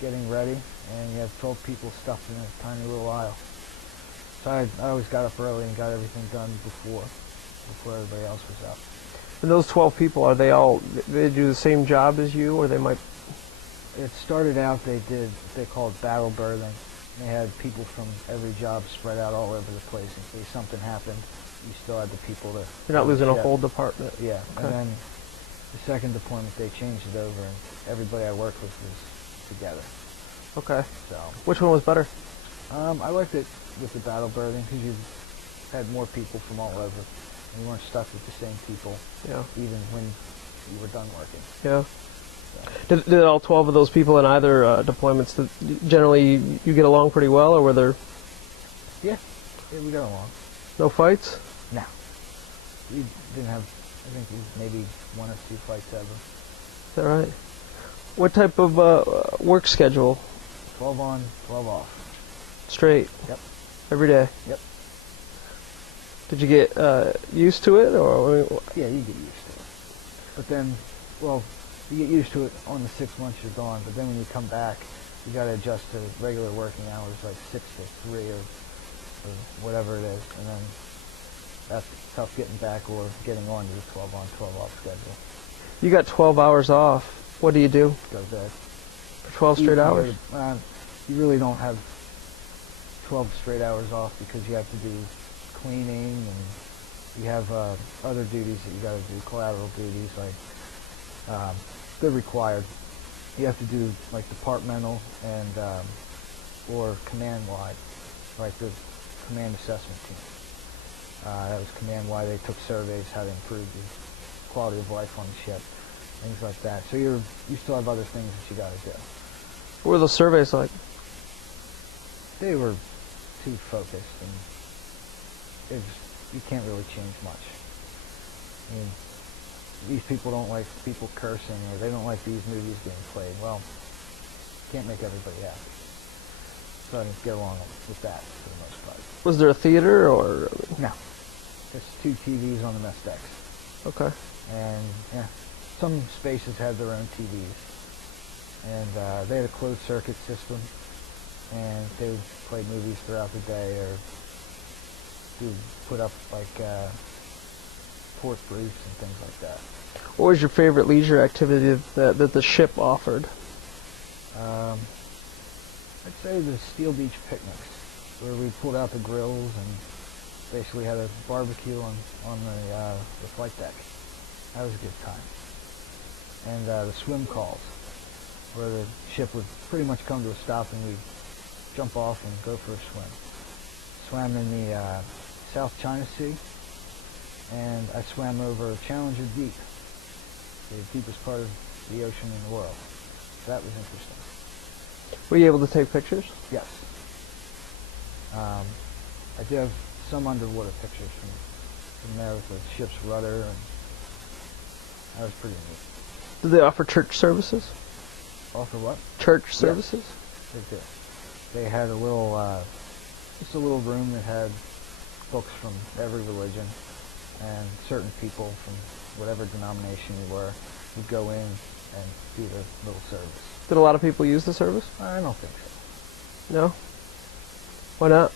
getting ready, and you have 12 people stuffed in a tiny little aisle. So I always got up early and got everything done before everybody else was up. And those 12 people, are they do the same job as you, or they might? It started out they called barrel birthing. They had people from every job spread out all over the place in case something happened. You still had the people to... You're not losing a whole department. Yeah, okay. And then the second deployment they changed it over, and everybody I worked with was together. Okay. So which one was better? I liked it with the battle birthing because you had more people from all over, and you weren't stuck with the same people. Yeah. Even when you were done working. Yeah. So. Did all 12 of those people in either deployments, generally you get along pretty well, or were there? Yeah, we got along. No fights? No. We didn't have, I think maybe 1 or 2 fights ever. Is that right? What type of work schedule? 12 on, 12 off. Straight? Yep. Every day? Yep. Did you get used to it, or? Yeah, you get used to it. But then, well, you get used to it on the 6 months you're gone, but then when you come back, you got to adjust to regular working hours, like 6 to 3 or whatever it is, and then that's tough getting back or getting on to the 12 on, 12 off schedule. You got 12 hours off. What do you do? Go to bed. For 12 straight hours? You really don't have 12 straight hours off because you have to do cleaning, and you have other duties that you got to do, collateral duties, like they're required. You have to do like departmental and or command-wide, like the command assessment team. That was command-wide. They took surveys how to improve the quality of life on the ship, things like that. So you still have other things that you got to do. What were those surveys like? They were too focused, and you can't really change much. I mean, these people don't like people cursing, or they don't like these movies being played. Well, you can't make everybody happy. So I didn't get along with that for the most part. Was there a theater, or? No. Just 2 TVs on the mess decks. Okay. And, yeah, some spaces had their own TVs. And they had a closed circuit system, and they would play movies throughout the day, or put up, like, port briefs and things like that. What was your favorite leisure activity that the ship offered? I'd say the Steel Beach picnics, where we pulled out the grills and basically had a barbecue on the flight deck. That was a good time. And the swim calls, where the ship would pretty much come to a stop and we'd jump off and go for a swim. Swam in the South China Sea, and I swam over Challenger Deep, the deepest part of the ocean in the world. So that was interesting. Were you able to take pictures? Yes. I do have some underwater pictures from there with the ship's rudder, and that was pretty neat. Did they offer church services? Offer what? Church services? Yes, they did. They had a little, just a little room that had books from every religion, and certain people from whatever denomination you were would go in and do the little service. Did a lot of people use the service? I don't think so. No? Why not?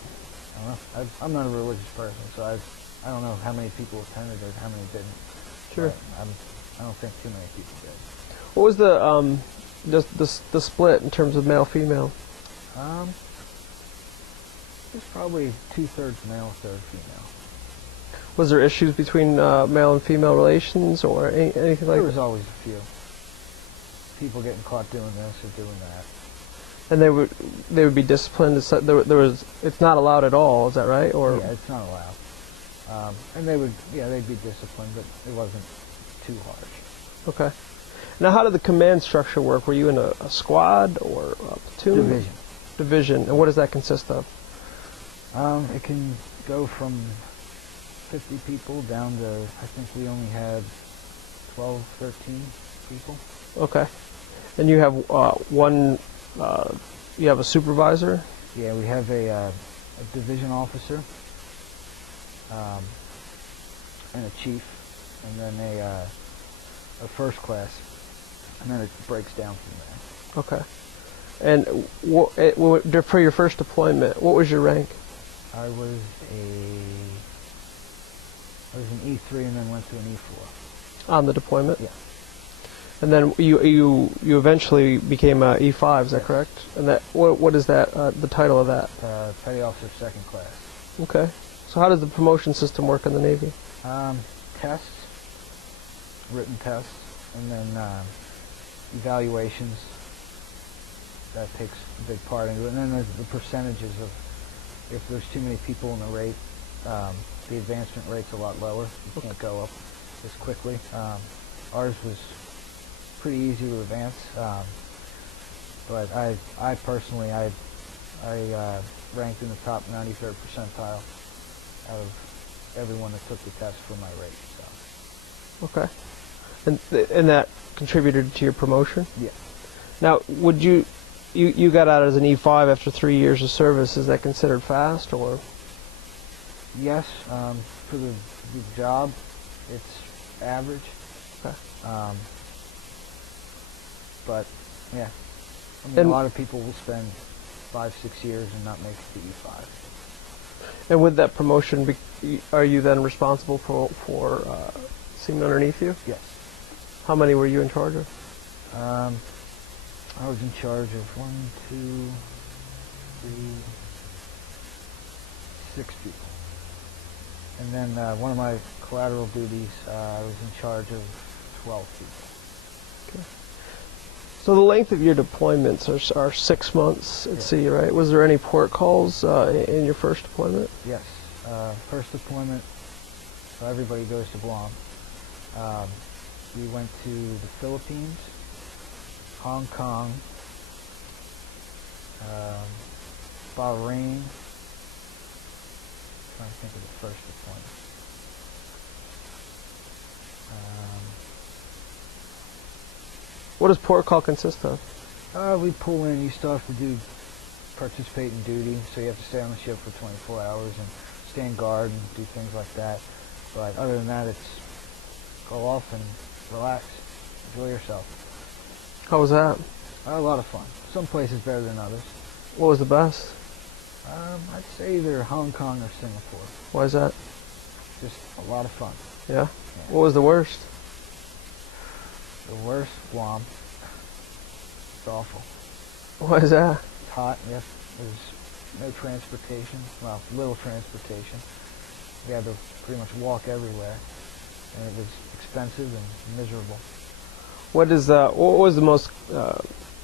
I don't know. I'm not a religious person, so I don't know how many people attended or how many didn't. Sure. I don't think too many people did. What was the split in terms of male-female? It's probably 2/3 male, 1/3 female. Was there issues between male and female relations, or anything like that? There was always a few. People getting caught doing this or doing that. And they would be disciplined. It's not allowed at all. Is that right? Or yeah, it's not allowed. And they'd be disciplined, but it wasn't too harsh. Okay. Now, how did the command structure work? Were you in a squad or a platoon? Division. Division. And what does that consist of? It can go from 50 people down to, I think we only had 12, 13 people. Okay. And you have you have a supervisor? Yeah, we have a division officer, and a chief, and then a first class, and then it breaks down from there. Okay. And for your first deployment, what was your rank? I was an E3 and then went to an E4. On the deployment? Yeah. And then you eventually became a E5, is that Yes. correct? And that what is that, the title of that? Petty Officer Second Class. Okay. So how does the promotion system work in the Navy? Tests, written tests, and then evaluations. That takes a big part into it. And then there's the percentages of, if there's too many people in the rate, the advancement rate's a lot lower. You can't go up as quickly. Ours was pretty easy to advance, but I personally ranked in the top 93rd percentile out of everyone that took the test for my rate. So. Okay. And that contributed to your promotion? Yeah. Now, would you got out as an E5 after 3 years of service? Is that considered fast, or? Yes, for the job, it's average. Okay. But yeah, I mean, a lot of people will spend 5-6 years and not make it to E5. And with that promotion, are you then responsible for seamen underneath you? Yes. How many were you in charge of? I was in charge of 1, 2, 3, 6 people. And then one of my collateral duties, I was in charge of 12 people. Okay. So the length of your deployments are 6 months at sea, right? Was there any port calls in your first deployment? Yes. First deployment, so everybody goes to Guam. We went to the Philippines, Hong Kong, Bahrain. I'm trying to think of the first deployment. What does port call consist of? We pull in. You still have to participate in duty, so you have to stay on the ship for 24 hours and stand guard and do things like that. But other than that, it's go off and relax, enjoy yourself. How was that? A lot of fun. Some places better than others. What was the best? I'd say either Hong Kong or Singapore. Why is that? Just a lot of fun. Yeah? What was the worst? The worst, Guam. It's awful. Why is that? It's hot. Yes, there's no transportation. Well, little transportation. We had to pretty much walk everywhere, and it was expensive and miserable. What was the most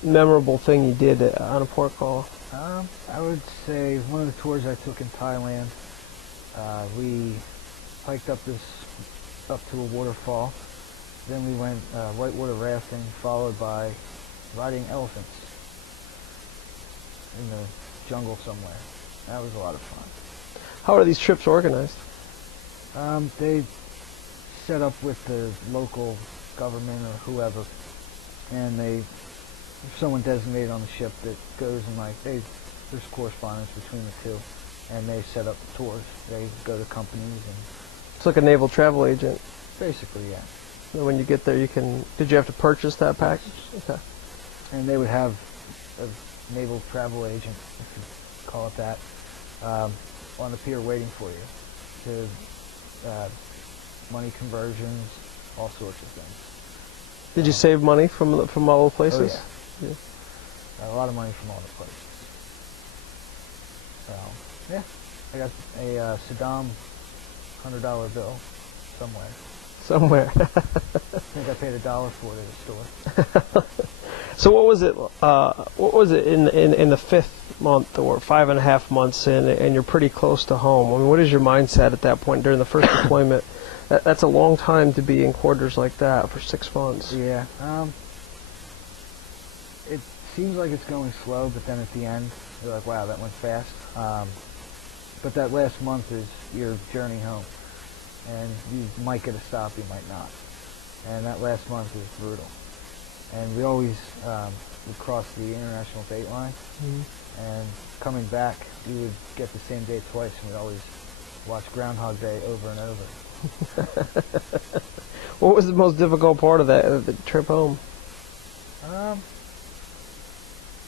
memorable thing you did on a port call? I would say one of the tours I took in Thailand, we hiked up to a waterfall. Then we went whitewater rafting, followed by riding elephants in the jungle somewhere. That was a lot of fun. How are these trips organized? They set up with the local government or whoever, and there's someone designated on the ship that goes and there's correspondence between the two, and they set up the tours. They go to companies and. It's like a naval travel agent. Basically, yeah. And when you get there, did you have to purchase that package? Okay. And they would have a naval travel agent, if you call it that, on the pier waiting for you to money conversions, all sorts of things. Did you save money from all the places? Oh, yeah. A lot of money from all the places. So, yeah. I got a Saddam $100 bill somewhere. Somewhere. I think I paid $1 for it at the store. So what was it? What was it in the 5th month or 5.5 months in, and you're pretty close to home? I mean, what is your mindset at that point during the first deployment? That's a long time to be in quarters like that for 6 months. Yeah. It seems like it's going slow, but then at the end, you're like, wow, that went fast. But that last month is your journey home. And you might get a stop, you might not. And that last month is brutal. And we always would cross the international date line. Mm-hmm. And coming back, we would get the same date twice, and we'd always watch Groundhog Day over and over. What was the most difficult part of the trip home?